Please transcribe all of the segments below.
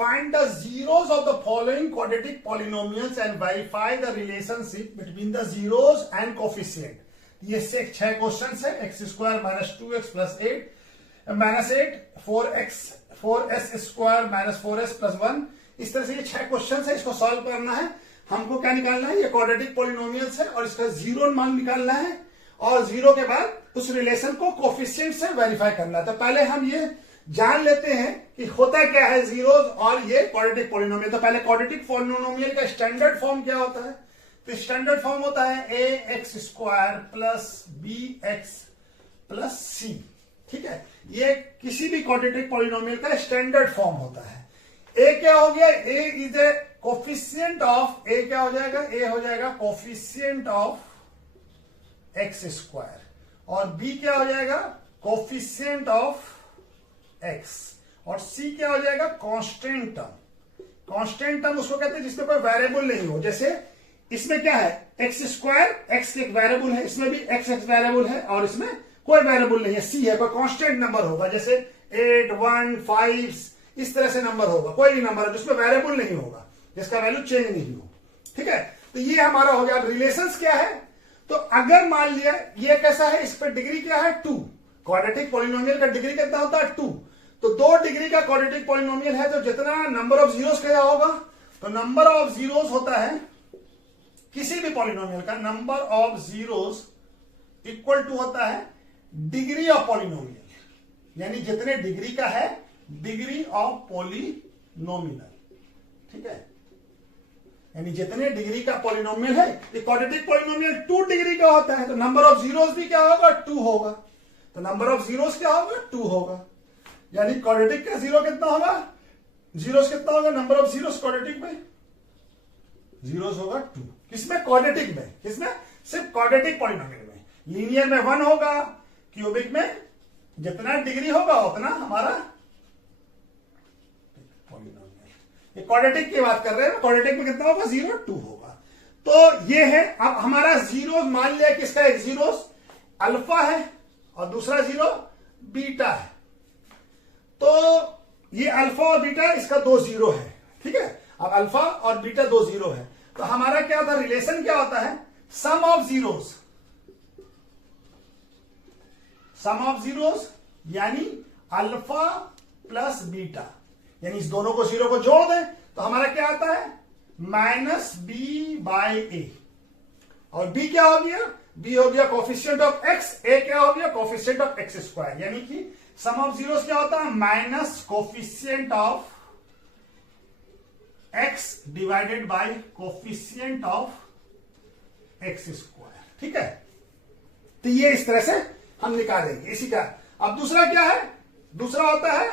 find the zeros of the following quadratic polynomials and verify the relationship between the zeros and coefficient. ये 6 question है. X square minus 2x plus 8 minus 8 4s square minus 4s plus 1. इस तरह से ये 6 question है. इसको solve करना है. हमको क्या निकालना है? ये क्वाड्रेटिक पॉलिनोमियल्स है और इसका जीरो मान निकालना है और जीरो के बाद उस रिलेशन को कोफिशिएंट से वेरीफाई करना है. तो पहले हम ये जान लेते हैं कि होता क्या है जीरोस और ये क्वाड्रेटिक पॉलिनोमियल. तो पहले क्वाड्रेटिक पॉलिनोमियल का स्टैंडर्ड फॉर्म क्या होता है? तो स्टैंडर्ड फॉर्म होता है A X square plus B X plus C. ठीक है, ये किसी भी क्वाड्रेटिक पॉलिनोमियल का स्टैंडर्ड फॉर्म होता है. ए क्या हो गया? A is A coefficient of, A क्या हो जाएगा? ए हो जाएगा कोफिशिएंट ऑफ एक्स स्क्वायर और बी क्या हो जाएगा? कोफिशिएंट ऑफ एक्स और सी क्या हो जाएगा? Constant term. कांस्टेंट टर्म उसको कहते हैं जिसमें कोई वेरिएबल नहीं हो. जैसे इसमें क्या है? एक्स स्क्वायर, एक्स एक वेरिएबल है, इसमें भी एक्स वेरिएबल है और इसमें कोई वेरिएबल नहीं है. सी है, कोई कांस्टेंट नंबर होगा जैसे 8 1 5 इस तरह से नंबर होगा. कोई भी नंबर है जिसमें वेरिएबल नहीं होगा, जिसका वैल्यू चेंज नहीं हो. ठीक है, तो ये हमारा हो गया. रिलेशंस क्या है? तो अगर मान लिया ये कैसा है, इस पर डिग्री क्या है? 2. क्वाड्रेटिक पॉलिनोमियल का डिग्री कितना होता है? 2. तो 2 डिग्री का क्वाड्रेटिक पॉलिनोमियल है तो जितना नंबर ऑफ जीरोस क्या होगा? तो नंबर ऑफ जीरोस होता है किसी भी पॉलिनोमियल का number of zeros equal to होता है डिग्री ऑफ पॉलिनोमियल. यानी जितने डिग्री का है डिग्री ऑफ पॉलिनोमियल. ठीक है, यानी जितने डिग्री का पॉलिनोमियल है. ये क्वाड्रेटिक पॉलिनोमियल 2 डिग्री का होता है तो नंबर ऑफ जीरोस भी क्या होगा? 2 होगा. तो नंबर ऑफ जीरोस क्या होगा? 2 होगा. यानी क्वाड्रेटिक का जीरो कितना होगा? जीरोस कितना होगा? नंबर ऑफ जीरोस क्वाड्रेटिक में जीरोस होगा 2. किसमें? क्वाड्रेटिक में. किसमें? सिर्फ क्वाड्रेटिक पॉलिनोमियल में. लीनियर में 1 होगा, क्यूबिक में जितना डिग्री होगा उतना हमारा पॉलिनोमियल. ये क्वाड्रेटिक की बात कर रहे हैं. क्वाड्रेटिक में कितना होगा? 0 2 होगा. तो ये है. अब हमारा जीरो मान लिया कि इसका एक जीरो अल्फा है और दूसरा जीरो बीटा है. तो ये अल्फा और बीटा, इसका 2 जीरो है. ठीक है, अब अल्फा और बीटा 2 जीरो है तो हमारा क्या होता है? रिलेशन क्या होता है? Sum of zeros. Sum of zeros यानी अल्फा प्लस बीटा. यानी इस दोनों को जीरो को जोड़ दें तो हमारा क्या आता है? माइनस बी बाई ए. और बी क्या हो गया? बी हो गया कोफिशिएंट ऑफ एक्स. ए क्या हो गया? Coefficient of X square. यानी कि सम ऑफ जीरोस क्या होता है? Minus coefficient of x divided by coefficient of X square. ठीक है, तो ये इस तरह से हम निकालेंगे. इसी का अब दूसरा क्या है? दूसरा होता है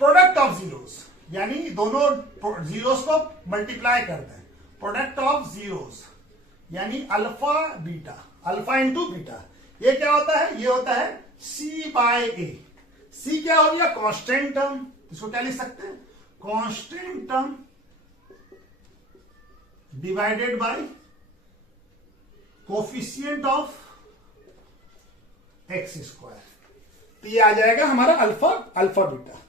प्रोडक्ट ऑफ जीरोस. यानी दोनों जीरोस को मल्टीप्लाई करते हैं. प्रोडक्ट ऑफ जीरोस यानी alpha beta, alpha into beta. ये क्या होता है? ये होता है सी बाय ए. सी क्या हो गया? Constant term. इसको क्या लिख सकते हैं? Constant term divided by coefficient of X square. तो ये आ जाएगा हमारा अल्फा बीटा.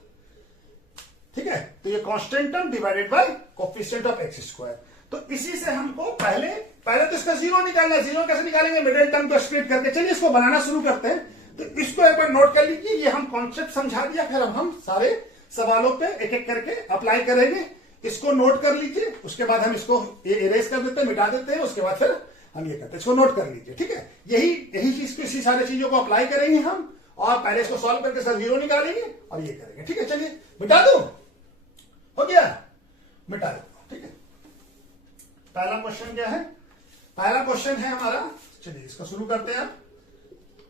ठीक है, तो ये constant term divided by coefficient of X square. तो इसी से हमको पहले तो इसका जीरो निकालना है. जीरो कैसे निकालेंगे? मिडिल टर्म को स्प्लिट करके. चलिए इसको बनाना शुरू करते हैं. तो इसको एक बार नोट कर लीजिए. ये हम कॉन्सेप्ट समझा दिया, फिर अब हम सारे सवालों पे एक एक करके अप्लाई करेंगे. इसको नोट कर लीजिए. उसके बाद हम इसको इरेज कर देते हैं, मिटा देते हैं. उसके बाद फिर हम ये करते हैं. इसको नोट कर लीजिए. ठीक है, यही चीज को, इसी सारी चीजों को अप्लाई करेंगे हम और पहले इसको सॉल्व करके सर जीरो निकालेंगे और ये करेंगे. ठीक है, चलिए मिटा दो. हो गया? मिटा दो. ठीक है, पहला क्वेश्चन क्या है? पहला क्वेश्चन है हमारा. चलिए इसका शुरू करते हैं.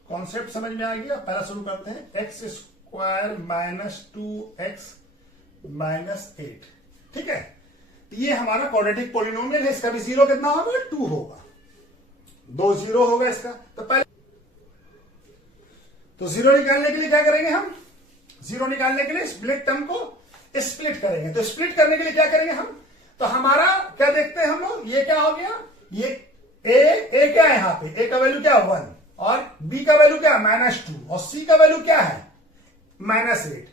कॉन्सेप्ट समझ में आ गया. पहला शुरू करते हैं. X square minus 2x minus 8. ठीक है, तो ये हमारा क्वाड्रेटिक पॉलिनोमियल है. इसका भी जीरो कितना होगा? 2 होगा. 2 जीरो होगा इसका. तो पहले तो जीरो निकालने के लिए क्या करेंगे हम? जीरो निकालने के लिए स्प्लिट टर्म को स्प्लिट करेंगे. तो स्प्लिट करने के लिए क्या करेंगे हम? तो हमारा क्या देखते हैं हम लोग? ये क्या हो गया? ये ए क्या है यहां पे? ए का वैल्यू क्या है? 1 और बी का वैल्यू क्या है? -2 और सी का वैल्यू क्या है? -8.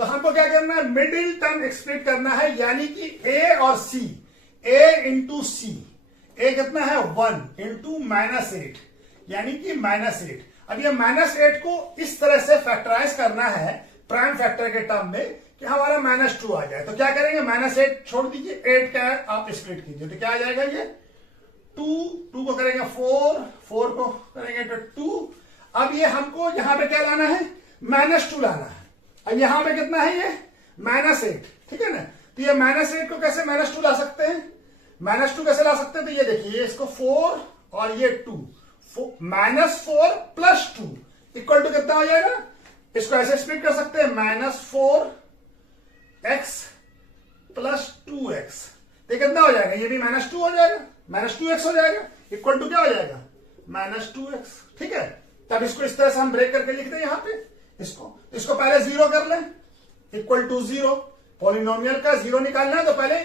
तो हमको क्या करना है, मिडिल टर्म एक्सप्लिट करना है, यानी कि ए और सी, ए इंटू सी, ए कितना है 1 इंटू -8 यानी कि -8। अब ये -8 को इस तरह से फैक्टराइज करना है प्राइम फैक्टर के टर्म में कि हमारा -2 आ जाए। तो क्या करेंगे, -8 छोड़ दीजिए, 8 का आप स्प्लिट कीजिए तो क्या आ जाएगा, ये 2 को करेंगे 4 को करेंगे तो 2। अब ये हमको यहां पे क्या लाना है, -2 लाना है। अब यहां पे कितना है, ये -8, ठीक है ना। तो ये -8 को कैसे -2 ला सकते हैं, -2 कैसे ला सकते हैं, तो ये देखिए इसको 4 और ये 2, -4 प्लस 2 इक्वल टू कितना हो जाएगा, इसको ऐसे स्प्लिट कर सकते हैं, -4x प्लस 2x, तो कितना हो जाएगा, ये भी -2 हो जाएगा, -2x हो जाएगा, इक्वल टू क्या हो जाएगा, -2x, ठीक है। तब इसको इस तरह से हम ब्रेक करके लिखते हैं यहां पे, इसको पहले 0 कर लें, इक्वल टू 0। पॉलिनोमियल का 0 निकालना है तो पहले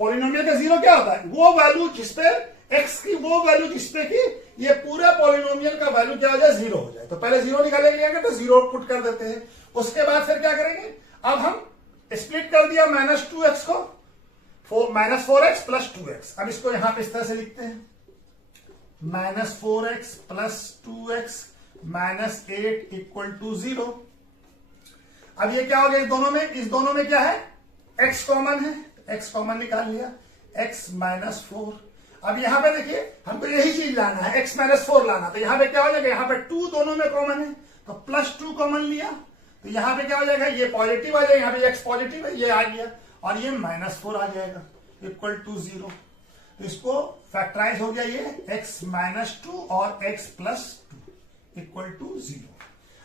पॉलिनोमियल का 0 क्या होता है, वो वैल्यू जिसपे x की वो वैल्यू जिसपे कि ये पूरा पॉलिनोमियल का वैल्यू क्या हो जाए, 0 हो जाए। तो पहले 0 निकालेंगे तो 0 पुट कर देते हैं। उसके बाद फिर क्या करेंगे, अब हम स्प्लिट कर दिया -2x को, -4x प्लस 2x। अब इसको यहां पे इस तरह से लिखते हैं, -4x plus 2x -8 equal to 0। अब ये क्या हो गया, इस दोनों में क्या है, x कॉमन है, x कॉमन निकाल लिया, x -4। अब यहां पे देखिए हमको यही चीज लाना है, x -4 लाना। तो यहां पे क्या हो जाएगा, यहां पे 2 दोनों में कॉमन है तो +2 कॉमन लिया, तो यहां पे क्या हो जाएगा, ये पॉजिटिव आ जाएगा, यहां पे x पॉजिटिव है, ये आ गया, और ये -4 आ जाएगा इक्वल टू 0। तो इसको फैक्टराइज हो गया, ये x -2 और x +2 इक्वल टू 0।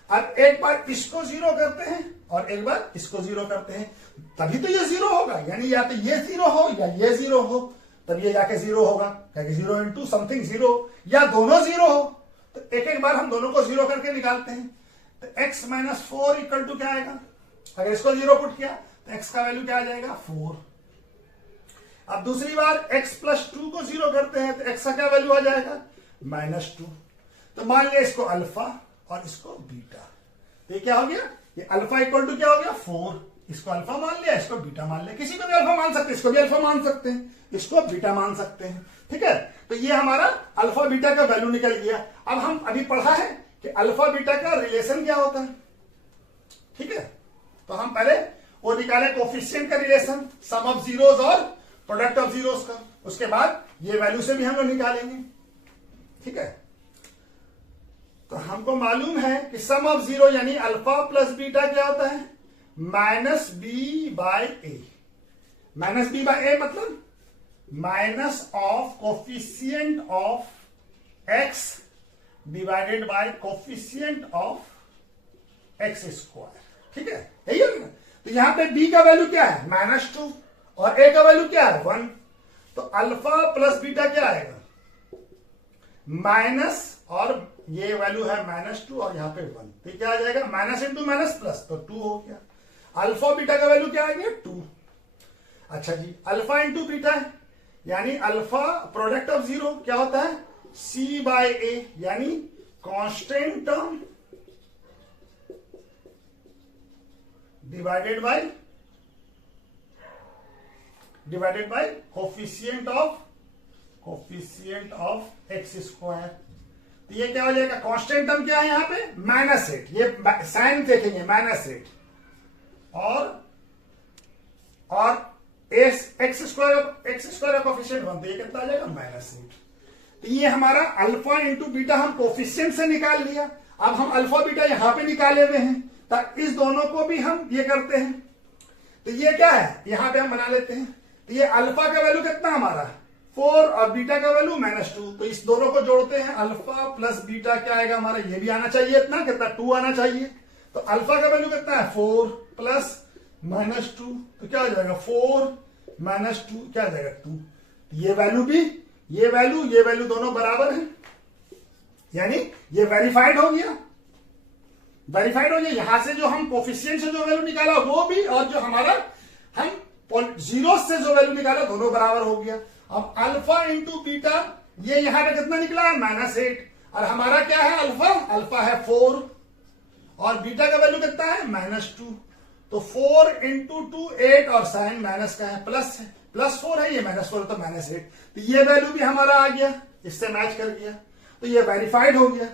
अब एक बार इसको 0 करते हैं और एक बार इसको 0 करते हैं, तभी तो ये 0 होगा, यानी या तो ये 0 हो या ये 0 हो, तब ये जाके 0 होगा, क्योंकि 0 इंटू समथिंग 0, या दोनों 0 हो। तो एक बार हम दोनों को 0 करके निकालते हैं। तो x -4 इक्वल टू क्या आएगा, अगर इसको 0 पुट किया तो x का वैल्यू क्या आ जाएगा, 4। अब दूसरी बार x +2 को 0 करते हैं तो x का क्या वैल्यू आ जाएगा, -2। तो मान लिया इसको अल्फा और इसको बीटा, तो ये क्या हो गया, ये अल्फा इक्वल टू क्या हो गया, 4। इसको अल्फा मान लिया, इसको बीटा मान लिया, किसी को भी अल्फा मान सकते हैं, इसको भी अल्फा मान सकते हैं, इसको बीटा मान सकते हैं, ठीक है। तो ये हमारा अल्फा बीटा का वैल्यू निकल गया। अब हम अभी पढ़ा है कि अल्फा बीटा का रिलेशन क्या होता है, ठीक है। तो हम पहले वो निकाले कोफिशिएंट का रिलेशन, सम ऑफ जीरोस और प्रोडक्ट ऑफ जीरोस का, उसके बाद ये वैल्यू से भी हम लोग निकालेंगे, ठीक है। तो हमको मालूम है कि सम ऑफ जीरो यानी अल्फा प्लस बीटा क्या होता है, -b/a। -b/a मतलब minus of coefficient of x divided by coefficient of x², ठीक है, यही होगा ना। तो यहां पे b का वैल्यू क्या है, -2, और a का वैल्यू क्या है, 1। तो अल्फा प्लस बीटा क्या आएगा, माइनस, और ये वैल्यू है -2 और यहां पे 1, तो क्या आ जाएगा, माइनस इंटू माइनस प्लस, तो 2 हो गया। अल्फा बीटा का वैल्यू क्या आ गया, 2। अच्छा जी, अल्फा इंटू बीटा है, यानी अल्फा प्रोडक्ट ऑफ जीरो क्या होता है, c/a, यानी constant term divided by coefficient of x²। तो ये क्या हो जाएगा, कांस्टेंट टर्म क्या है यहां पे, -8, ये साइन देखेंगे -8, और x² कोफिशिएंट बनते, ये कितना आ जाएगा, -8। तो ये हमारा अल्फा इंटू बीटा हम कोफिशिएंट से निकाल लिया। अब हम अल्फा बीटा यहां पे निकाले हुए हैं, तो इस दोनों को भी हम ये करते हैं। तो ये क्या है, यहां पे हम बना लेते हैं। तो ये अल्फा का वैल्यू कितना हमारा 4 और बीटा का वैल्यू -2, तो इस दोनों को जोड़ते हैं, अल्फा प्लस बीटा क्या आएगा हमारा, ये भी आना चाहिए इतना, कितना 2 आना चाहिए। तो अल्फा का वैल्यू कितना है, 4 प्लस -2, तो क्या हो जाएगा, 4 -2 क्या आ जाएगा, 2। ये वैल्यू भी, ये वैल्यू दोनों बराबर है, यानी ये वेरीफाइड हो गया। यहां से जो हम कोफिशिएंट से जो वैल्यू निकाला वो भी, और जो हमारा हम जीरो से जो वैल्यू निकाला दोनों बराबर हो गया। अब अल्फा इंटू बीटा, ये यहां पे कितना निकला है, -8, और हमारा क्या है, अल्फा है 4, और बीटा का वैल्यू कितना है, -2। तो 4 इंटू 2 8 और साइन माइनस का है, प्लस है, +4 है, ये -4 तो -8। तो ये वैल्यू भी हमारा आ गया, इससे मैच कर गया, तो ये वेरीफाइड हो गया।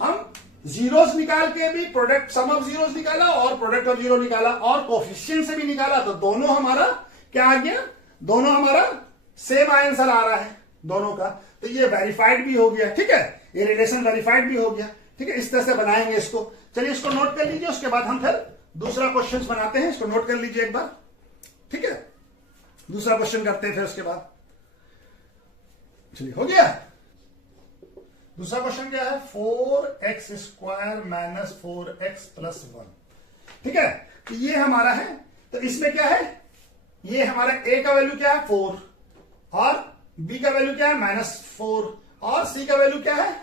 हम जीरोस निकाल के भी प्रोडक्ट सम ऑफ जीरोस निकाला और प्रोडक्ट ऑफ जीरो निकाला और कोफिशिएंट से भी निकाला, तो दोनों हमारा क्या आ गया, दोनों हमारा सेम आंसर आ रहा है दोनों का, तो ये वेरीफाइड भी हो गया। ठीक है, ये रिलेशन वेरीफाइड भी हो गया। ठीक है, इस तरह से बनाएंगे इसको। चलिए इसको नोट कर लीजिए, उसके बाद हम फिर दूसरा क्वेश्चन बनाते हैं। इसको नोट कर लीजिए एक बार। ठीक है, दूसरा क्वेश्चन करते हैं फिर उसके बाद। चलिए, हो गया। दूसरा क्वेश्चन क्या है, 4x square minus 4x plus 1। ठीक है, तो ये हमारा है। तो इसमें क्या है, ये हमारा a का वैल्यू क्या है 4 और b का वैल्यू क्या है -4 और c का वैल्यू क्या है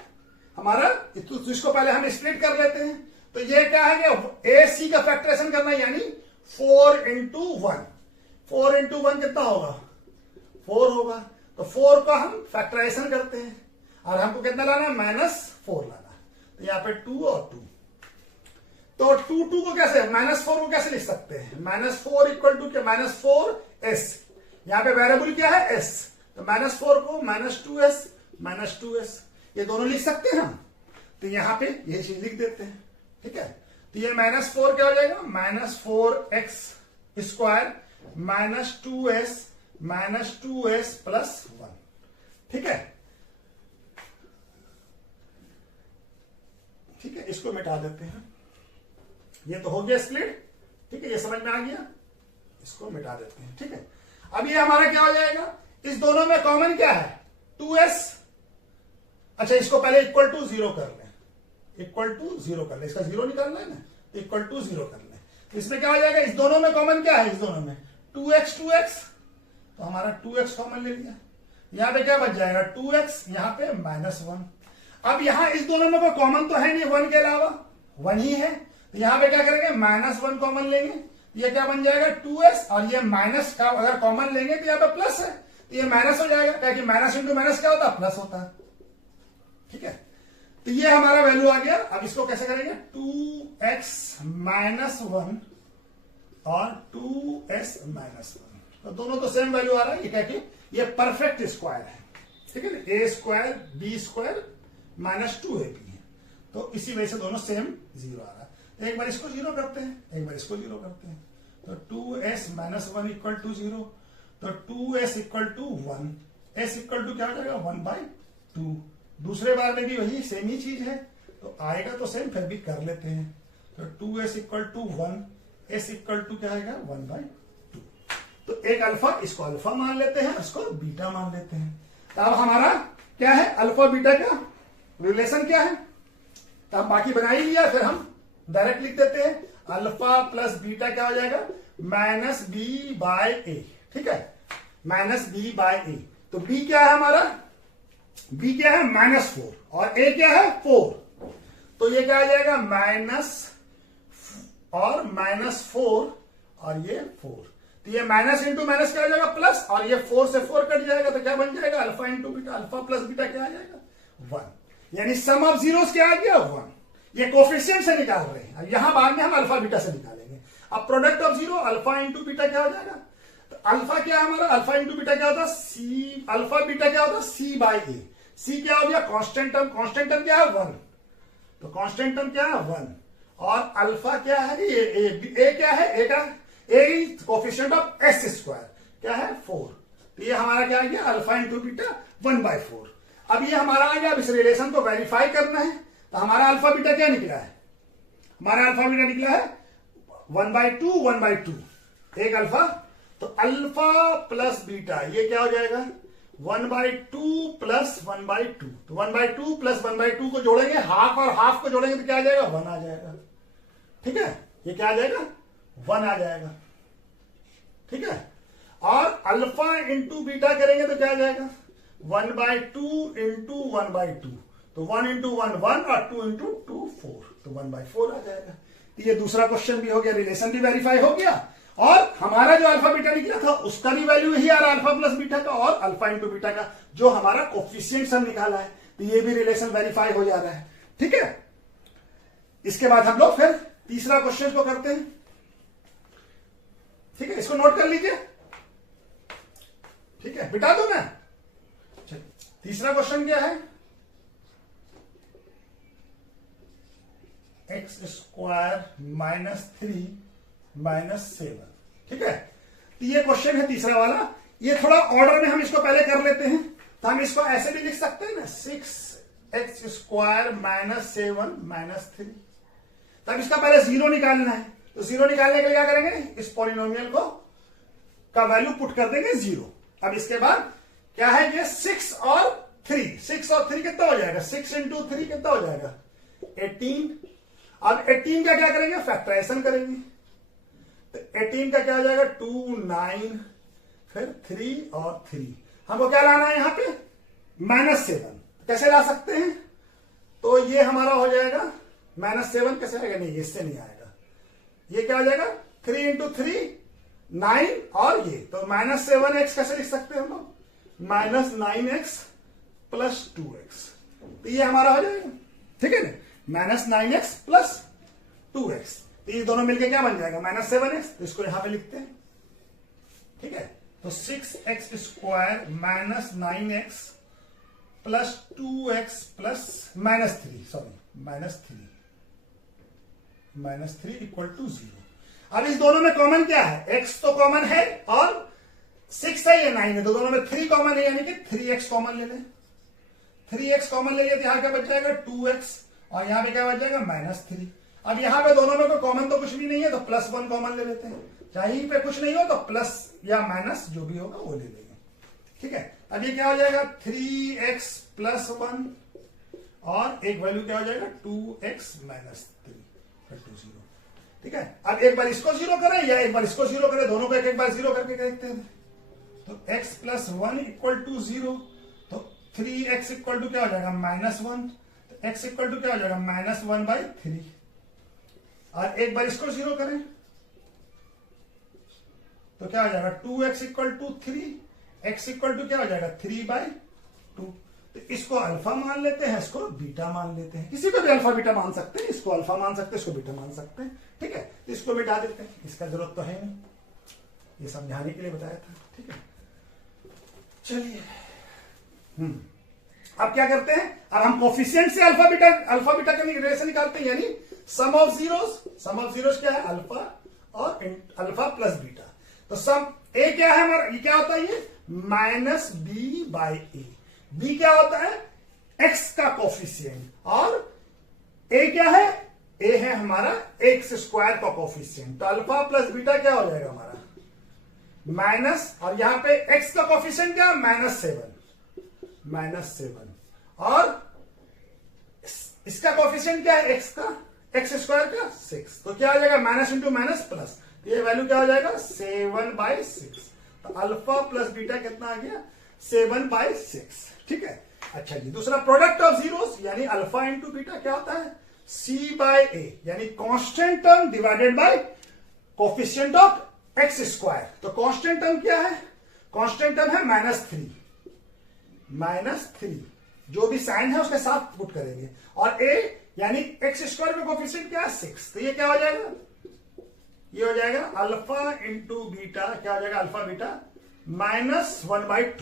हमारा, तो इसको पहले हम स्प्लिट कर लेते हैं। तो ये क्या है कि a c का फैक्टराइजेशन करना, यानी 4 इंटू 1। 4 इंटू 1 कितना होगा, 4 होगा। तो 4 का हम फैक्टराइजेशन करते हैं और हमको कितना लाना है, -4 लाना है। तो यहाँ पे 2 और 2, तो 2 को कैसे, -4 को कैसे लिख सकते हैं, -4 इक्वल टू क्या, -4s। यहाँ पे वेरिएबल क्या है s, तो -4 को -2s ये दोनों लिख सकते हैं हम। तो यहाँ पे ये चीज लिख देते हैं। ठीक है, तो ये -4 क्या हो जाएगा, -4x स्क्वायर -2s प्लस 1। ठीक है, ठीक है, इसको मिटा देते हैं। ये तो हो गया स्प्लिट। ठीक है, ये समझ में आ गया, इसको मिटा देते हैं। ठीक है, अब ये हमारा क्या हो जाएगा, इस दोनों में कॉमन क्या है 2s। अच्छा, इसको पहले इक्वल टू 0 कर लें, इक्वल टू 0 कर लें, इसका 0 निकालना है ना, तो इक्वल टू 0 कर लें। तो इसमें क्या हो जाएगा, इस दोनों में कॉमन क्या है, इस दोनों में 2x, तो हमारा 2x कॉमन ले लिया। यहां पे क्या बच जाएगा 2x, यहां पे -1। अब यहां इस दोनों में कोई कॉमन तो है नहीं, 1 के अलावा 1 ही है। तो यहां पे क्या करेंगे, -1 कॉमन लेंगे, ये क्या बन जाएगा 2s, और ये माइनस का अगर कॉमन लेंगे तो यहाँ पे प्लस है, तो ये माइनस हो जाएगा, क्या कि माइनस इंटू माइनस क्या होता है, प्लस होता है। ठीक है, तो ये हमारा वैल्यू आ गया। अब इसको कैसे करेंगे, 2x -1 और 2s -1, तो दोनों तो सेम वैल्यू आ रहा है। ये क्या कि ये परफेक्ट स्क्वायर है। ठीक है, a square b square -2ab है, तो इसी वजह से दोनों सेम 0 आ रहा है। एक बार इसको 0 करते हैं, एक बार इसको 0 करते हैं, तो 2s -1 इक्वल टू 0, तो 2s equal to 1, s equal to क्या हो जाएगा 1/2। दूसरे बार में भी वही सेम ही चीज है, तो आएगा तो सेम, फिर भी कर लेते हैं। तो 2s equal to 1, s equal to क्या आएगा 1/2। तो एक अल्फा, इसको अल्फा मान लेते हैं, इसको बीटा मान लेते हैं। तो अब हमारा क्या है, अल्फा बीटा का रिलेशन क्या है, तो हम बाकी बना ही लिया, फिर हम डायरेक्ट लिख देते हैं, अल्फा प्लस बीटा क्या हो जाएगा -b/a। ठीक है, -b/a। तो b क्या है हमारा, b क्या है -4 और a क्या है 4, तो ये क्या आ जाएगा माइनस और -4 और ये 4, तो ये माइनस इंटू माइनस क्या हो जाएगा प्लस, और ये 4 से 4 कट जाएगा, तो क्या बन जाएगा alpha into beta, alpha plus beta क्या आ जाएगा 1, यानी सम ऑफ जीरोस क्या आ गया 1। ये कोफिशिएंट से निकाल रहे हैं, अब यहां बाद में हम अल्फा बीटा से निकालेंगे। अब product of zero alpha into beta क्या हो जाएगा, तो अल्फा क्या है हमारा, अल्फा इंटू बीटा क्या होता है सी, अल्फा बीटा क्या होता है c/a। c क्या हो गया कांस्टेंट टर्म, कांस्टेंट टर्म क्या है 1, तो कांस्टेंट टर्म क्या है 1, और अल्फा क्या है ए क्या है, ए का ए कोफिशिएंट ऑफ s स्क्वायर क्या है 4, तो ये हमारा क्या आ गया अल्फा इंटू बीटा 1/4। अब ये हमारा आ गया, अब इस रिलेशन को वेरीफाई करना है, तो हमारा अल्फा बीटा क्या निकला है, हमारा अल्फा बीटा निकला है 1/2 एक अल्फा, तो अल्फा प्लस बीटा ये क्या हो जाएगा 1/2 प्लस 1/2, तो 1/2 प्लस 1/2 को जोड़ेंगे, हाफ और हाफ को जोड़ेंगे तो क्या आ जाएगा 1 आ जाएगा। ठीक है, ये क्या आ जाएगा 1 आ जाएगा। ठीक है, और अल्फा इंटू बीटा करेंगे तो क्या आ जाएगा 1/2 इंटू 1/2, तो 1 इंटू 1 1 और 2 इंटू 2 4, तो 1/4 आ जाएगा। तो ये दूसरा क्वेश्चन भी हो गया, रिलेशन भी वेरीफाई हो गया, और हमारा जो अल्फा बीटा निकला था उसका भी वैल्यू ही आ रहा है अल्फा प्लस बीटा का, और अल्फा इंटू बीटा का जो हमारा कोफिशिएंट हम निकाला है, तो ये भी रिलेशन वेरीफाई हो जा रहा है। ठीक है, इसके बाद हम लोग फिर तीसरा क्वेश्चन को करते हैं। ठीक है, इसको नोट कर लीजिए। ठीक है, बिठा दो मैं। तीसरा क्वेश्चन क्या है, एक्स स्क्वायर -3 -7। ठीक है, तो ये क्वेश्चन है तीसरा वाला। ये थोड़ा ऑर्डर में हम इसको पहले कर लेते हैं, तो हम इसको ऐसे भी लिख सकते हैं ना, 6x स्क्वायर -7 -3। तब इसका पहले जीरो निकालना है, तो जीरो निकालने के लिए क्या करेंगे, इस पॉलिनोमियल को का वैल्यू पुट कर देंगे जीरो। अब इसके बाद क्या है, ये 6 और 3 कितना हो जाएगा, 6 इंटू 3 कितना हो जाएगा 18। अब 18 का क्या करेंगे, फैक्टराइजेशन करेंगे, तो 18 का क्या हो जाएगा 2 9 फिर 3 और 3। हमको क्या लाना है यहाँ पे -7। कैसे ला सकते हैं, तो ये हमारा हो जाएगा -7 कैसे आएगा, नहीं इससे नहीं आएगा, ये क्या हो जाएगा 3 इंटू 3 9 और ये, तो -7x कैसे लिख सकते हैं हम लोग, -9x प्लस 2x। तो ये हमारा हो जाएगा, ठीक है ना, -9x प्लस 2x। तो ये दोनों मिलके क्या बन जाएगा -7x, तो इसको यहां पे लिखते हैं। ठीक है, तो 6x square -9x plus 2x plus -3 equal to 0। अब इस दोनों में कॉमन क्या है, x तो कॉमन है और 6 है, ये 9 है, तो दोनों में 3 कॉमन है, यानी कि 3x कॉमन ले लें। 3x कॉमन ले लिया तो यहां क्या बच जाएगा 2x, और यहां पे क्या बच जाएगा -3। अब यहां पे दोनों में कोई कॉमन तो कुछ भी नहीं है, तो +1 कॉमन ले लेते हैं, चाहे यहीं पे कुछ नहीं हो तो प्लस या माइनस जो भी होगा वो ले लेंगे। ठीक है, अब ये क्या हो जाएगा 3x प्लस 1 और एक वैल्यू क्या हो जाएगा 2x -3 = 0। ठीक है, अब एक बार इसको जीरो करें या एक बार इसको जीरो करें, दोनों को एक बार जीरो करके देखते हैं। तो x प्लस 1 इक्वल टू 0, तो 3x इक्वल टू क्या हो जाएगा -1, तो x इक्वल टू क्या हो जाएगा -1/3। और एक बार इसको जीरो करें तो क्या हो जाएगा 2x equal to 3, x equal to क्या हो जाएगा 3/2। तो इसको अल्फा मान लेते हैं, इसको बीटा मान लेते हैं, किसी को भी अल्फा बीटा मान सकते हैं, इसको अल्फा मान सकते हैं, इसको बीटा मान सकते हैं। ठीक है, तो इसको मिटा देते हैं, इसका जरूरत तो है नहीं, ये समझाने के लिए बताया था। ठीक है, चलिए अब क्या करते हैं, अब हम कोफिशिएंट से अल्फा बीटा का रिलेशन निकालते हैं, यानी सम ऑफ जीरोस क्या है अल्फा और अल्फा प्लस बीटा। तो सम ए क्या है हमारा, ये क्या होता है, ये -b/a। b क्या होता है x का कोफिशिएंट, और a क्या है, a है हमारा x स्क्वायर का कोफिशिएंट। तो अल्फा प्लस बीटा क्या हो जाएगा हमारा माइनस, और यहां पे x का कोफिशिएंट क्या -7 और इसका कोफिशिएंट क्या है x का, x स्क्वायर का 6। तो क्या हो जाएगा माइनस इंटू माइनस प्लस, ये वैल्यू क्या हो जाएगा 7/6। तो अल्फा प्लस बीटा कितना आ गया 7/6। ठीक है, अच्छा जी, दूसरा प्रोडक्ट ऑफ जीरोस यानी अल्फा इंटू बीटा क्या होता है c/a, यानी constant term divided by coefficient of X square. तो कांस्टेंट टर्म क्या है, कांस्टेंट टर्म है -3, जो भी साइन है उसके साथ पुट करेंगे, और a यानी एक्स स्क्वायर में कोफिशिएंट क्या है 6। तो ये क्या हो जाएगा, ये हो जाएगा अल्फा इंटू बीटा, क्या हो जाएगा अल्फा बीटा -1/2।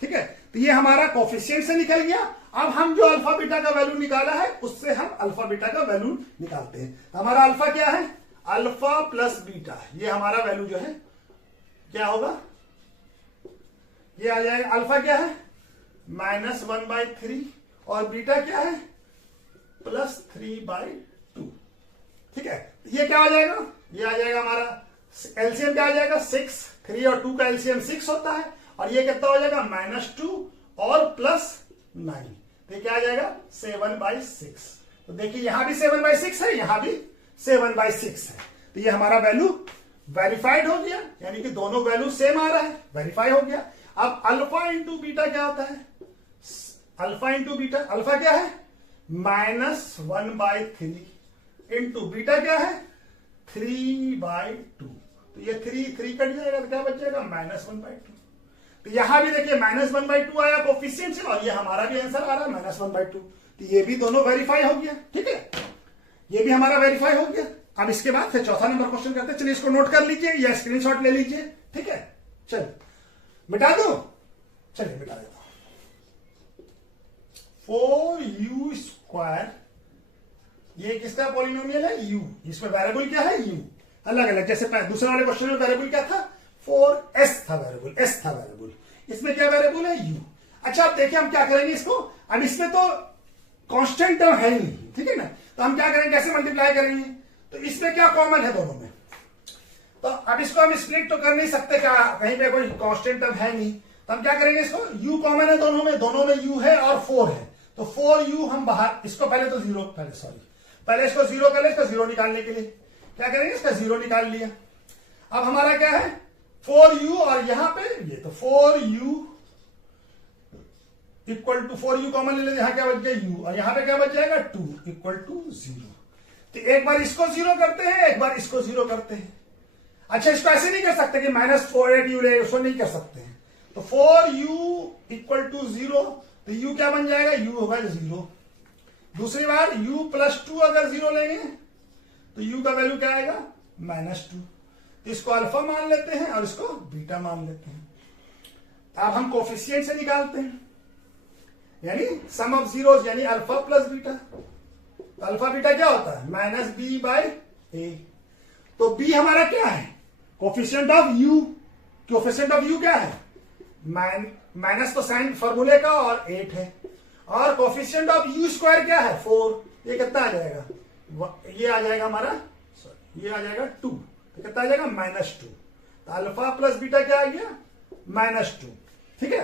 ठीक है, तो ये हमारा कोफिशिएंट से निकल गया। अब हम जो अल्फा बीटा का वैल्यू निकाला है उससे हम अल्फा बीटा का वैल्यू निकालते हैं। तो हमारा अल्फा क्या है, अल्फा प्लस बीटा, ये हमारा वैल्यू जो है क्या होगा, ये आ जाएगा अल्फा क्या है -1/3 और बीटा क्या है +3/2। ठीक है, ये क्या आ जाएगा, ये आ जाएगा हमारा एलसीएम क्या आ जाएगा 6, 3 और 2 का एलसीएम 6 होता है, और ये कितना हो जाएगा -2 और +9। तो ये क्या आ जाएगा 7/6। तो देखिए यहां भी 7/6 है, यहां भी 7/6 है। तो ये हमारा वैल्यू वेरीफाइड हो गया, यानी कि दोनों वैल्यू सेम आ रहा है, वेरीफाई हो गया। अब अल्फा इंटू बीटा क्या होता है, अल्फा इंटू बीटा, अल्फा क्या है -1/3 इंटू बीटा क्या है 3/2। तो ये 3 कट जाएगा, तो क्या बच जाएगा -1/2। तो यहां भी देखिए -1/2 आया कोफिशिएंट से, और ये हमारा भी आंसर आ रहा है -1/2। तो ये भी दोनों वेरीफाई हो गया। ठीक है, ये भी हमारा वेरीफाई हो गया। अब इसके बाद फिर चौथा नंबर क्वेश्चन करते हैं। चलिए इसको नोट कर लीजिए या स्क्रीनशॉट ले लीजिए, ठीक है। चलिए मिटा दो, चलिए मिटा देता हूं। 4u², ये किसका पॉलिनोमियल है? u। इसमें वेरिएबल क्या है? u। अलग अलग, जैसे दूसरे वाले क्वेश्चन में वेरिएबल क्या था? 4s था वेरिएबल, s था वेरिएबल। इसमें क्या वेरिएबल है? u। अच्छा अब देखिए हम क्या करेंगे इसको। अब इसमें तो कांस्टेंट टर्म है ही नहीं, ठीक है ना, तो हम क्या करेंगे, कैसे मल्टीप्लाई करेंगे? तो इसमें क्या कॉमन है दोनों में? तो अब इसको हम स्प्लिट तो कर नहीं सकते, क्या कहीं पे कोई कांस्टेंट टर्म है नहीं, तो हम क्या करेंगे, इसको u कॉमन है दोनों में u है और 4 है, तो 4u हम बाहर, इसको पहले तो जीरो, पहले इसको जीरो कर ले, इसका जीरो निकालने के लिए क्या करेंगे, इसका जीरो निकाल लिया। अब हमारा क्या है, 4u और यहां पे ये, तो 4u equal to 4u common ले लेते, यहां क्या बच गया u, और यहां पे क्या बच जाएगा 2 इक्वल टू 0। तो एक बार इसको जीरो करते हैं, एक बार इसको जीरो करते हैं। अच्छा इसको ऐसे नहीं कर सकते कि -4u ले, उसको नहीं कर सकते हैं। तो 4u इक्वल टू 0, तो u क्या बन जाएगा, u होगा 0। दूसरी बार u प्लस 2 अगर 0 लेंगे तो u का वैल्यू क्या आएगा, -2। तो इसको अल्फा मान लेते हैं और इसको बीटा मान लेते हैं। अब हम कोफिशिएंट से निकालते हैं, यानी सम ऑफ जीरोस, यानी अल्फा प्लस बीटा। तो अल्फा बीटा क्या होता है, -b/a। तो b हमारा क्या है, coefficient of u। Coefficient of u क्या है, माइनस तो साइन फॉर्मूले का और 8 है, और कोफिशिएंट ऑफ u² क्या है 4। ये कितना आ जाएगा, ये आ जाएगा हमारा, सॉरी ये आ जाएगा 2, तो कितना आ जाएगा -2। तो अल्फा प्लस बीटा क्या आ गया, -2, ठीक है।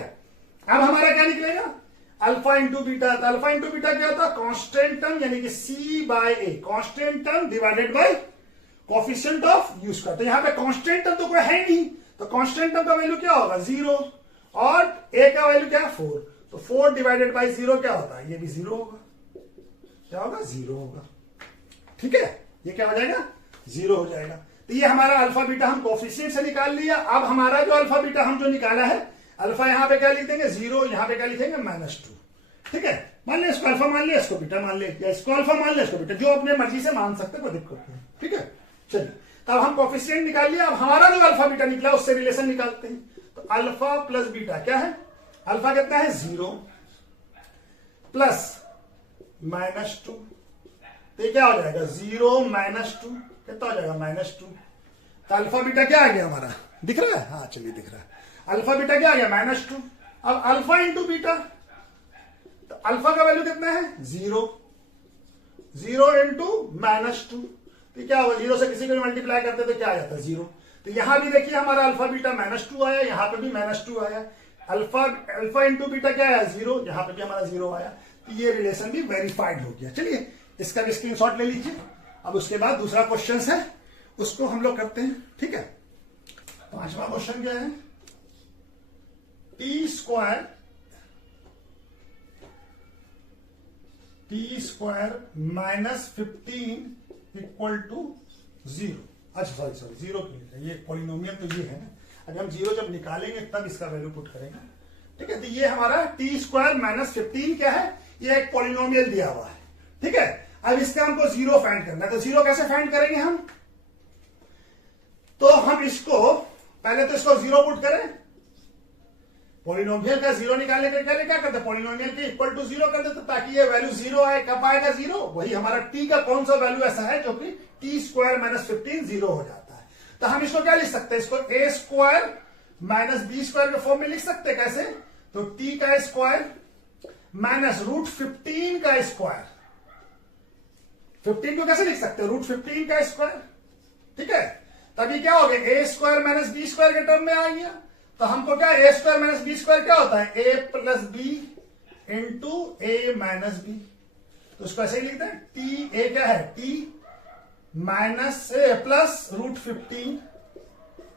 अब हमारा क्या निकलेगा, अल्फा इंटू बीटा। तो अल्फा इंटू बीटा क्या होता है, कांस्टेंट टर्म, यानी कि c/a, constant term divided by coefficient of u²। तो यहां पे कांस्टेंट टर्म तो कोई है नहीं, तो कांस्टेंट टर्म का वैल्यू क्या होगा 0, और a का वैल्यू क्या है 4। तो 4 डिवाइडेड बाय 0 क्या होता है, ये भी 0 होगा, क्या होगा 0 होगा, ठीक है। ये क्या हो जाएगा, 0 हो जाएगा। तो ये हमारा अल्फा बीटा हम कोफिशिएंट से निकाल लिया। अब हमारा जो अल्फा बीटा हम जो निकाला है, अल्फा यहां पे क्या लिख देंगे 0, यहां पे क्या लिखेंगे -2, ठीक है। मान लिया इसको अल्फा मान लिया, इसको बीटा मान लिया, या इसको अल्फा मान लिया, इसको बीटा, जो अपने मर्जी से मान सकते, कोई दिक्कत नहीं, ठीक है। चलिए तब हम कोफिशिएंट निकाल लिया। अब हमारा जो अल्फा बीटा निकला उससे रिलेशन निकालते हैं। तो अल्फा प्लस बीटा क्या है, अल्फा कितना है 0 प्लस -2, तो ये क्या हो जाएगा 0 -2, कितना हो जाएगा -2। तो अल्फा बीटा क्या आ गया हमारा, दिख रहा है, हाँ चलिए दिख रहा है, अल्फा बीटा क्या आ गया -2। अब अल्फा इंटू बीटा, तो अल्फा का वैल्यू कितना है 0, 0 इंटू -2, तो क्या होगा, 0 से किसी को भी मल्टीप्लाई करते तो क्या आ जाता है 0। तो यहां भी देखिए हमारा अल्फा बीटा -2 आया, यहां पे भी -2 आया। अल्फा इंटू बीटा क्या आया 0, यहां पे भी हमारा 0 आया। तो ये रिलेशन भी वेरीफाइड हो गया। चलिए इसका भी स्क्रीनशॉट ले लीजिए। अब उसके बाद दूसरा क्वेश्चन है, उसको हम लोग करते हैं, ठीक है। पांचवा क्वेश्चन क्या है, t² -15 इक्वल टू 0। अच्छा सॉरी 0 की, ये पॉलिनोमियल तो ये है ना, अगर हम 0 जब निकालेंगे तब इसका वैल्यू पुट करेंगे, ठीक है। तो ये हमारा t² -15 क्या है, ये एक पॉलिनोमियल दिया हुआ है, ठीक है। अब इसका हमको 0 फाइंड करना है। तो 0 कैसे फाइंड करेंगे हम, तो हम इसको पहले तो इसको 0 पुट करें, पॉलिनोमियल का 0 निकालने के पहले क्या करते हैं, पॉलिनोमियल के इक्वल टू 0 कर देते, ताकि ये वैल्यू 0 आए। कब आएगा 0, वही हमारा t का कौन सा वैल्यू ऐसा है जो कि t² -15 0 हो जाता है। तो हम इसको क्या लिख सकते हैं, इसको a² -b² के फॉर्म में लिख सकते हैं। कैसे, तो t का स्क्वायर माइनस √15 का स्क्वायर, 15 को कैसे लिख सकते हैं, √15 का स्क्वायर, ठीक है। तभी क्या हो गया, a² -b² के टर्म में आ गया। तो हमको क्या, a² -b² क्या होता है, a + b into a - b। तो इसको ऐसे ही लिखते हैं, t a क्या है, t माइनस प्लस √15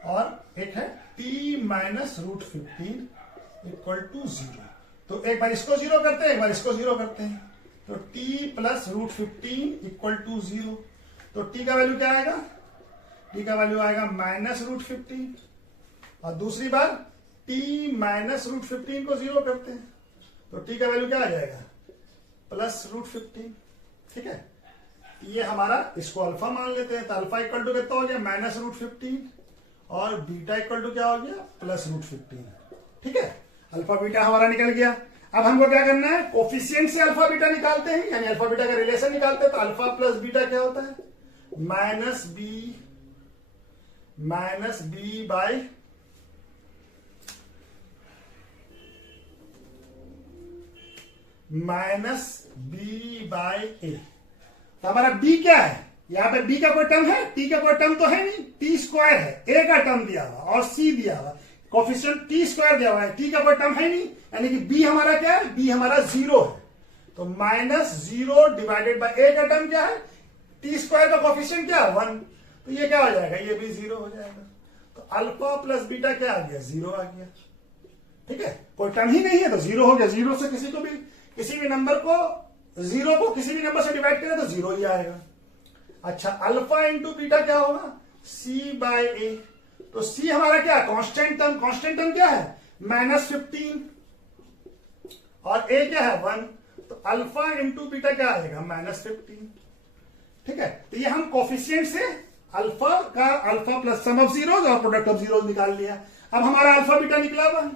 और एक है t - √15 इक्वल टू 0। तो एक बार इसको 0 करते हैं, एक बार इसको 0 करते हैं। तो t + √15 इक्वल टू 0। तो t का वैल्यू क्या आएगा, t का वैल्यू आएगा -√15, और दूसरी बार t -√15 को 0 करते हैं, तो t का वैल्यू क्या आ जाएगा +√15, ठीक है। ये हमारा, इसको अल्फा मान लेते हैं, तो अल्फा इक्वल टू कितना हो गया -√15 और बीटा इक्वल टू क्या हो गया +√15। ठीक है, अल्फा बीटा हमारा निकल गया। अब हमको क्या करना है, कोफिशिएंट से अल्फा बीटा निकालते हैं, यानी अल्फा बीटा का रिलेशन निकालते हैं। तो अल्फा प्लस बीटा क्या होता है, -b बाय -b/a। तो हमारा b क्या है, यहां पे b का कोई टर्म है, t का कोई टर्म तो है नहीं, t² है, a का टर्म दिया हुआ और c दिया हुआ, कोफिशिएंट t² दिया हुआ है, t का कोई टर्म है नहीं, यानी कि b हमारा क्या है, b हमारा 0 है। तो -0 डिवाइडेड बाय a का टर्म क्या है, t² का कोफिशिएंट क्या है 1, तो ये क्या हो जाएगा, ये भी 0 हो जाएगा। तो अल्फा प्लस बीटा क्या आ गया, 0 आ गया। ठीक है, कोई टर्म ही नहीं है तो 0 हो गया। 0 से किसी भी नंबर को, 0 को किसी भी नंबर से डिवाइड करें तो 0 ही आएगा। अच्छा, अल्फा इंटू बीटा क्या होगा, c/a। तो c हमारा क्या है, कांस्टेंट टर्म क्या है -15 और a क्या है 1, तो अल्फा इंटू बीटा क्या आएगा -15। ठीक है, तो ये हम कोफिशिएंट से alpha plus sum of zeros और प्रोडक्ट ऑफ जीरोस निकाल लिया। अब हमारा अल्फा बीटा निकला हुआ,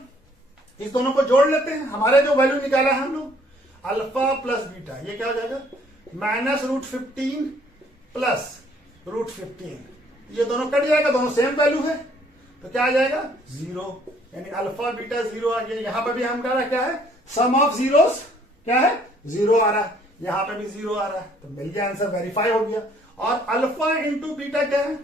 इस दोनों को जोड़ लेते हैं। हमारे जो वैल्यू निकाला है हम लोग, अल्फा प्लस बीटा, ये क्या हो जाएगा -√15 प्लस √15, ये दोनों कट जाएगा, दोनों सेम वैल्यू है, तो क्या आ जाएगा 0, यानी अल्फा बीटा 0 आ गया। यहां पर भी हमारा क्या है, सम ऑफ जीरोस क्या है 0 आ रहा है, यहां पे भी 0 आ रहा है, तो मिल गया आंसर, वेरीफाई हो गया। और अल्फा इंटू बीटा क्या है,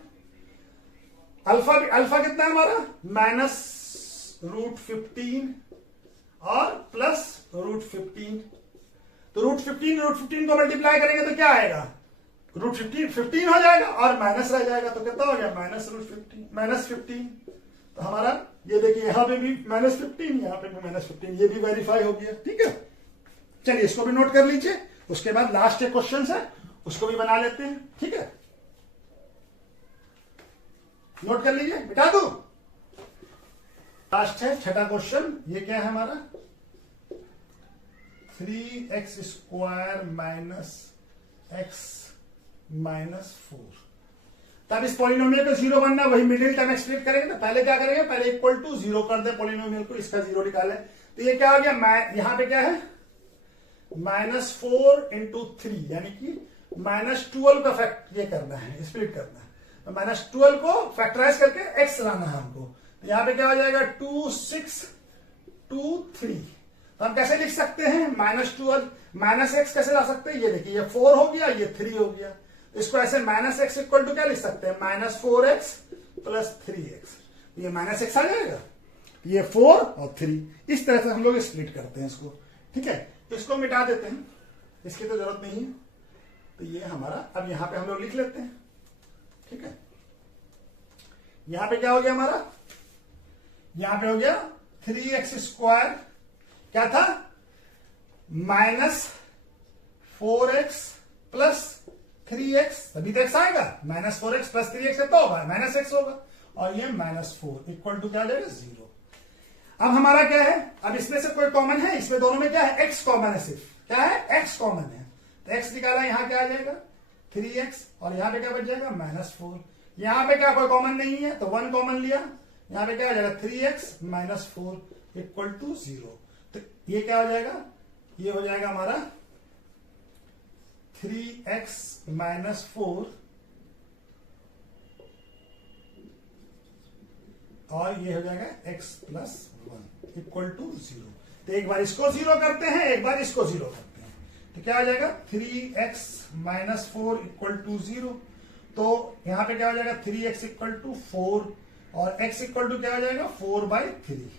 अल्फा कितना है हमारा -√15 और +√15। तो √15 को मल्टीप्लाई करेंगे तो क्या आएगा, √15 हो जाएगा और माइनस रह जाएगा, तो कितना हो गया -15। तो हमारा ये देखिए, यहां पे भी -15, यहां पे भी -15, ये भी वेरीफाई हो गया। ठीक है, चलिए इसको भी नोट कर लीजिए। उसके बाद लास्ट एक क्वेश्चन है, उसको भी बना लेते हैं। ठीक है, नोट कर लीजिए, बिठा दो। लास्ट है छठा क्वेश्चन, ये क्या है हमारा, 3x² - x - 4। तब इस पॉलिनोमियल को 0 बनना, वही मिडिल टर्म एक्सप्लेन करेंगे। तो पहले क्या करेंगे, पहले इक्वल टू 0 कर दे पॉलिनोमियल को, इसका 0 निकाले। तो ये क्या हो गया, यहां पे क्या है -4 × 3, यानी कि -12 का फैक्ट ये करना है, स्प्लिट करना है। तो -12 को फैक्टराइज करके x लाना है हमको। तो यहां पे क्या हो जाएगा 2 6 2 3। तो हम कैसे लिख सकते हैं, -12 -x कैसे ला सकते हैं, ये देखिए, ये 4 हो गया, ये 3 हो गया। तो इसको ऐसे -x इक्वल टू क्या लिख सकते हैं, -4x + 3x। ये -x आ जाएगा, ये 4 और 3, इस तरह से हम लोग स्प्लिट करते हैं इसको। ठीक है, इसको मिटा देते हैं, इसकी तो जरूरत नहीं है। तो ये हमारा, अब यहां पे हम लोग लिख लेते हैं। ठीक है, यहां पे क्या हो गया हमारा, यहां पे हो गया 3x² क्या था, -4x + 3x, तभी तो x आएगा, -4x + 3x तो होगा -x होगा, और ये -4 इक्वल टू क्या आ जाएगा 0। अब हमारा क्या है, अब इसमें से कोई कॉमन है, इसमें दोनों में क्या है, x कॉमन है, सिर्फ क्या है, x कॉमन है। तो x निकाला, यहां क्या आ जाएगा 3x, और यहां पे क्या बच जाएगा -4। यहां पे क्या कोई कॉमन नहीं है, तो 1 कॉमन लिया, यहां पे क्या आ जाएगा 3x - 4 इक्वल टू 0। तो ये क्या हो जाएगा, ये हो जाएगा हमारा 3x - 4 और ये हो जाएगा x + 1 इक्वल टू 0। तो एक बार इसको 0 करते हैं, एक बार इसको 0 करते हैं, तो क्या आ जाएगा 3x - 4 इक्वल टू 0। तो यहां पे क्या हो जाएगा 3x इक्वल टू 4 और x इक्वल टू क्या हो जाएगा 4/3।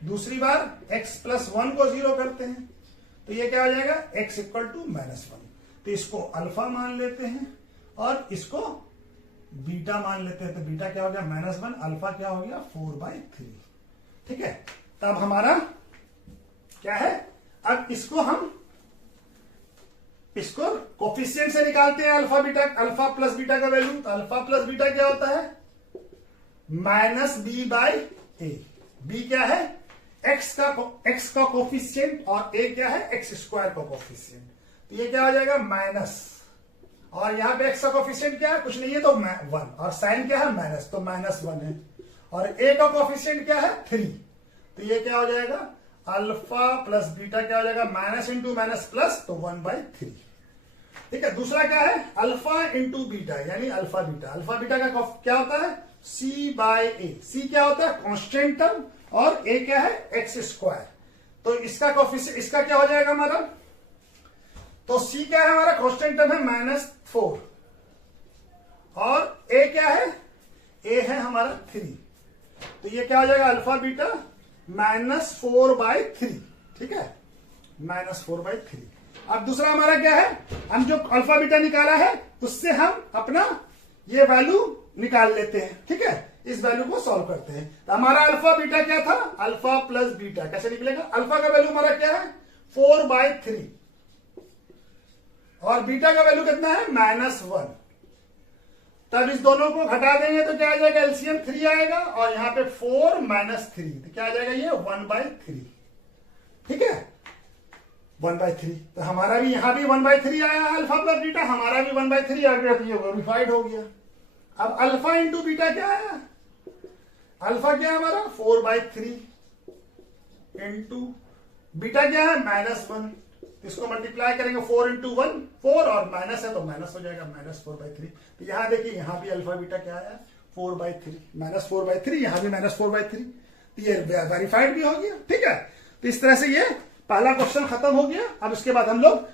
दूसरी बार x + 1 को 0 करते हैं, तो ये क्या हो जाएगा x इक्वल टू -1। तो इसको अल्फा मान लेते हैं और इसको बीटा मान लेते हैं। तो बीटा क्या हो गया -1, अल्फा क्या हो गया 4/3। ठीक है, तब हमारा क्या है, अब इसको हम कोफिशिएंट से निकालते हैं, अल्फा प्लस बीटा का वैल्यू। तो अल्फा प्लस बीटा क्या होता है -b/a। b क्या है, x का कोफिशिएंट और a क्या है x² का कोफिशिएंट। तो ये क्या हो जाएगा माइनस, और यहाँ पे एक्स का कोफिशिएंट क्या है, कुछ नहीं है तो 1, और साइन क्या है माइनस, तो -1 है, और ए का कोफिशिएंट क्या है 3, तो ये क्या हो जाएगा अल्फा प्लस बीटा क्या हो जाएगा माइनस इंटू माइनस प्लस, तो 1/3। ठीक है, दूसरा क्या है अल्फा इंटू बीटा यानी अल्फा बीटा। अल्फा बीटा का क्या होता है C/A। C क्या होता है कांस्टेंट टर्म और A क्या है x²। तो इसका कोफिशिएंट इसका क्या हो जाएगा हमारा, तो C क्या है हमारा कांस्टेंट टर्म है -4 और A क्या है, A है हमारा 3, तो ये क्या हो जाएगा अल्फा बीटा -4/3। ठीक है -4/3। अब दूसरा हमारा क्या है, हम जो अल्फा बीटा निकाला है उससे हम अपना ये वैल्यू निकाल लेते हैं। ठीक है, इस वैल्यू को सॉल्व करते हैं। तो हमारा अल्फा बीटा क्या था, अल्फा प्लस बीटा कैसे निकलेगा, अल्फा का वैल्यू हमारा क्या है 4/3 और बीटा का वैल्यू कितना है -1। तब इस दोनों को घटा देंगे तो क्या आ जाएगा एलसीएम 3 आएगा और यहाँ पे 4 - 3 तो क्या आ जाएगा ये 1/3। ठीक है 1/3। तो हमारा भी यहां भी 1/3 आया अल्फा प्लस बीटा, हमारा भी 1/3 आ गया, तो ये वेरीफाइड हो गया। अब अल्फा इंटू बीटा क्या है, अल्फा क्या है हमारा 4/3 इंटू बीटा क्या है -1, इसको मल्टीप्लाई करेंगे 4 × 1 4 और माइनस है तो माइनस हो जाएगा -4/3। तो यहां देखिए यहां भी अल्फा बीटा क्या है 4/3 -4/3, यहां भी -4/3, तो ये वेरीफाइड भी हो गया। ठीक है, तो इस तरह से ये पहला क्वेश्चन खत्म हो गया। अब इसके बाद हम लोग